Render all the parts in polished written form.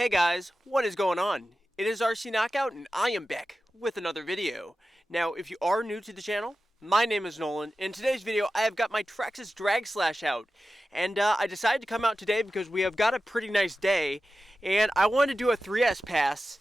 Hey guys, what is going on? It is RC Knockout and I am back with another video. Now, if you are new to the channel, my name is Nolan. In today's video, I have got my Traxxas Slash out. And I decided to come out today because we have got a pretty nice day. And I wanted to do a 3S pass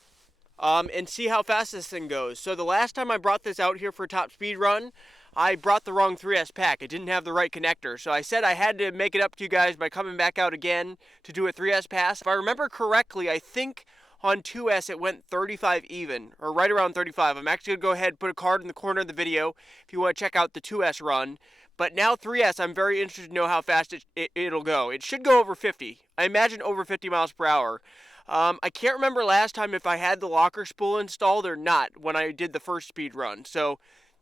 and see how fast this thing goes. So the last time I brought this out here for a top speed run, I brought the wrong 3S pack. It didn't have the right connector. So I said I had to make it up to you guys by coming back out again to do a 3S pass. If I remember correctly, I think on 2S it went 35 even, or right around 35. I'm actually going to go ahead and put a card in the corner of the video if you want to check out the 2S run. But now 3S, I'm very interested to know how fast it'll go. It should go over 50. I imagine over 50 miles per hour. I can't remember last time if I had the locker spool installed or not when I did the first speed run. So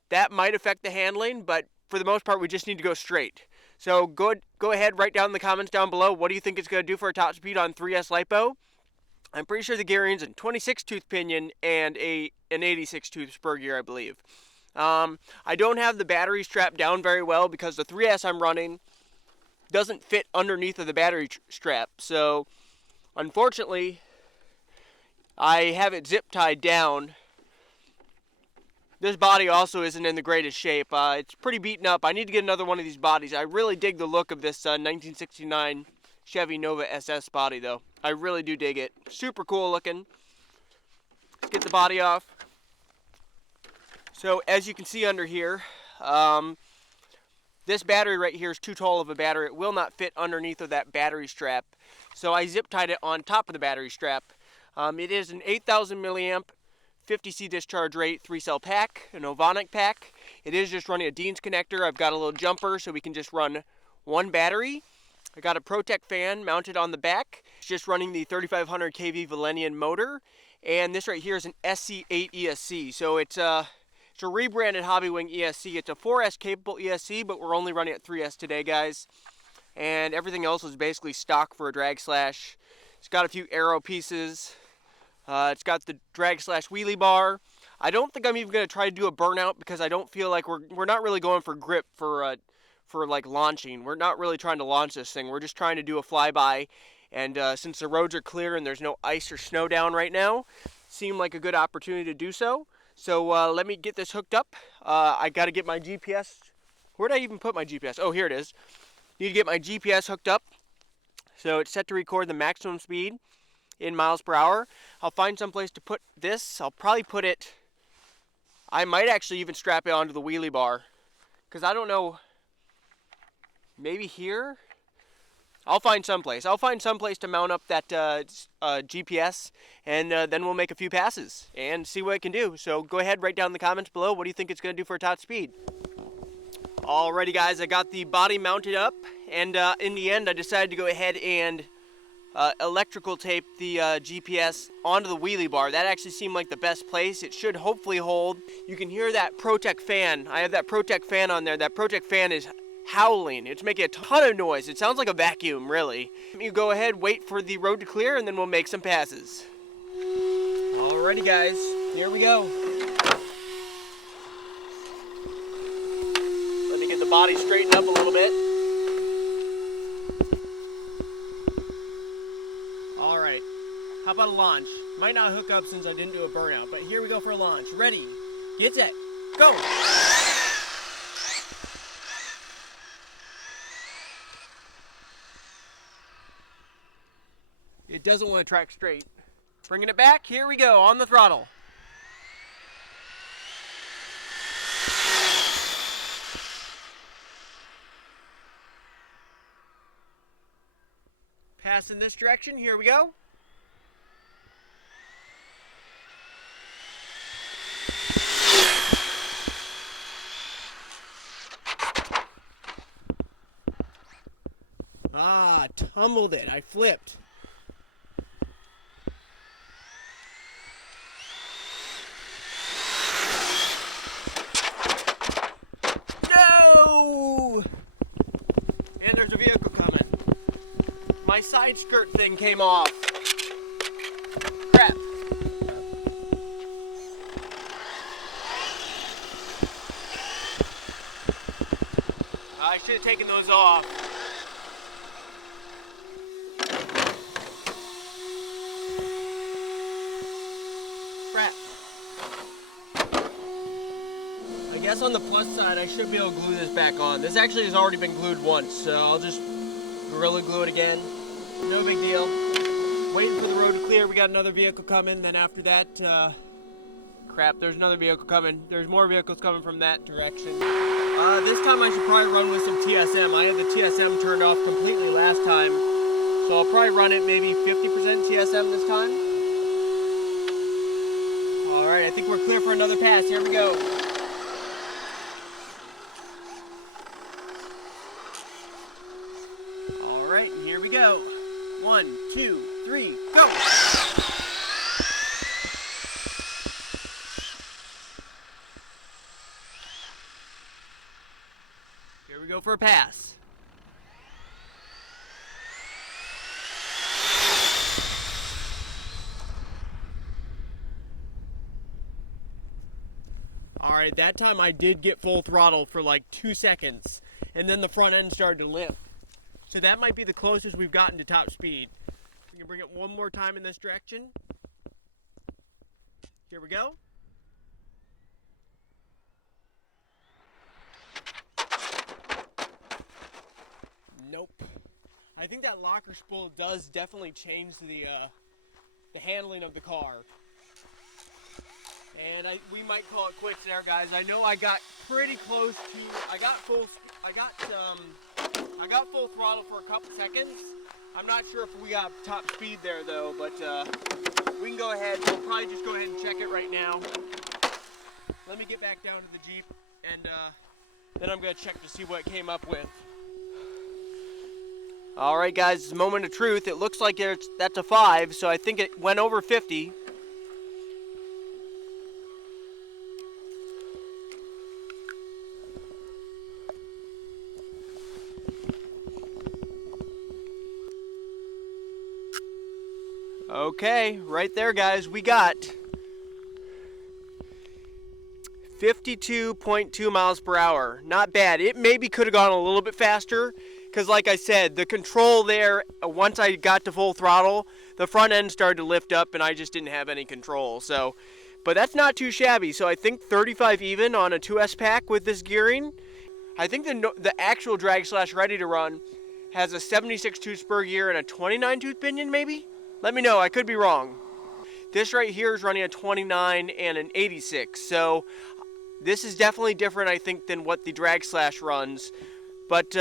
that might affect the handling, but for the most part, we just need to go straight. So go ahead, write down in the comments down below, what do you think it's going to do for a top speed on 3S Lipo? I'm pretty sure the gearing's a 26-tooth pinion and an 86-tooth spur gear, I believe. I don't have the battery strapped down very well because the 3S I'm running doesn't fit underneath of the battery strap. So, unfortunately, I have it zip tied down. This body also isn't in the greatest shape. It's pretty beaten up. I need to get another one of these bodies. I really dig the look of this 1969 Chevy Nova SS body, though. I really do dig it. Super cool looking. Let's get the body off. So, as you can see under here, this battery right here is too tall of a battery. It will not fit underneath of that battery strap. So I zip tied it on top of the battery strap. It is an 8,000 milliamp 50C discharge rate 3-cell pack, an Ovonic pack. It is just running a Dean's connector. I've got a little jumper so we can just run one battery. I got a Protec fan mounted on the back. It's just running the 3500 kV Velineon motor. And this right here is an SC8 ESC. So it's a rebranded Hobbywing Esc. It's a 4S capable ESC, but we're only running at 3S today, guys. And everything else is basically stock for a drag slash. It's got a few Aero pieces. It's got the drag slash wheelie bar. I don't think I'm even going to try to do a burnout because I don't feel like we're not really going for grip for like launching. We're not really trying to launch this thing. We're just trying to do a flyby. And since the roads are clear and there's no ice or snow down right now, seemed like a good opportunity to do so. So let me get this hooked up. I got to get my GPS. Where did I even put my GPS? Oh, here it is. Need to get my GPS hooked up. So it's set to record the maximum speed in miles per hour. I'll find some place to put this. I'll probably put it, I might actually even strap it onto the wheelie bar. Because I don't know, maybe here? I'll find someplace. I'll find someplace to mount up that GPS, and then we'll make a few passes and see what it can do. So go ahead, write down in the comments below, what do you think it's going to do for a top speed? Alrighty guys, I got the body mounted up, and in the end I decided to go ahead and electrical tape the GPS onto the wheelie bar. That actually seemed like the best place. It should hopefully hold. You can hear that Protec fan. I have that Protec fan on there. That Protec fan is howling. It's making a ton of noise. It sounds like a vacuum, really. You go ahead, wait for the road to clear, and then we'll make some passes. Alrighty guys, here we go. Let me get the body straightened up a little bit. Alright, how about a launch? Might not hook up since I didn't do a burnout, but here we go for a launch. Ready, get set, go! It doesn't want to track straight. Bringing it back, here we go, on the throttle. Pass in this direction, here we go. Ah, tumbled it, I flipped. And there's a vehicle coming. My side skirt thing came off. Crap. I should have taken those off. guess on the plus side, I should be able to glue this back on. This actually has already been glued once, so I'll just Gorilla Glue it again. No big deal. Waiting for the road to clear. We got another vehicle coming. Then after that, crap, there's another vehicle coming. There's more vehicles coming from that direction. This time I should probably run with some TSM. I had the TSM turned off completely last time, so I'll probably run it maybe 50% TSM this time. All right, I think we're clear for another pass. Here we go. All right, and here we go. 1, 2, 3, go! Here we go for a pass. Alright, that time I did get full throttle for like 2 seconds, and then the front end started to lift. So that might be the closest we've gotten to top speed. We can bring it one more time in this direction. Here we go. Nope. I think that locker spool does definitely change the handling of the car. And we might call it quits there, guys. I know I got pretty close to. I got full throttle for a couple seconds. I'm not sure if we got top speed there though, but we can go ahead. We'll probably just go ahead and check it right now. Let me get back down to the Jeep, and then I'm gonna check to see what it came up with. All right, guys, it's a moment of truth. It looks like that's a 5, so I think it went over 50. Okay, right there, guys, we got 52.2 miles per hour. Not bad. It maybe could have gone a little bit faster because, like I said, the control there, once I got to full throttle, the front end started to lift up and I just didn't have any control. So, but that's not too shabby. So I think 35 even on a 2S pack with this gearing. I think the actual Drag Slash Ready to Run has a 76 tooth spur gear and a 29 tooth pinion maybe? Let me know, I could be wrong. This right here is running a 29 and an 86, so this is definitely different, I think, than what the Drag Slash runs. But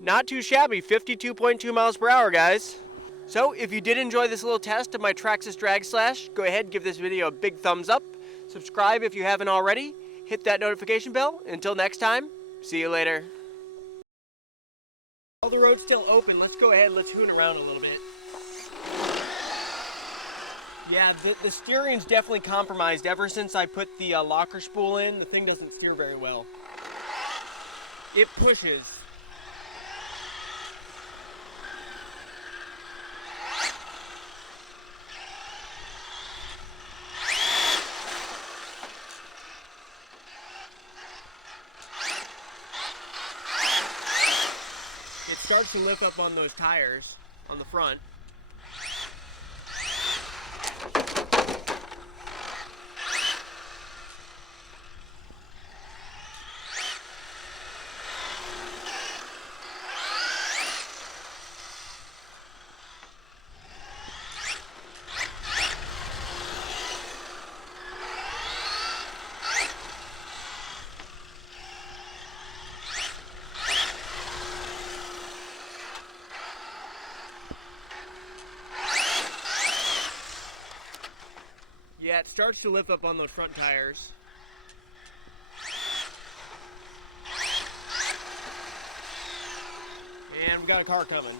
not too shabby, 52.2 miles per hour, guys. So if you did enjoy this little test of my Traxxas Drag Slash, go ahead and give this video a big thumbs up. Subscribe if you haven't already. Hit that notification bell. Until next time, see you later. While the road's still open, let's go ahead and let's hoon around a little bit. Yeah, the steering's definitely compromised. Ever since I put the locker spool in, the thing doesn't steer very well. It pushes. It starts to lift up on those tires on the front. Yeah, it starts to lift up on those front tires. And we got a car coming.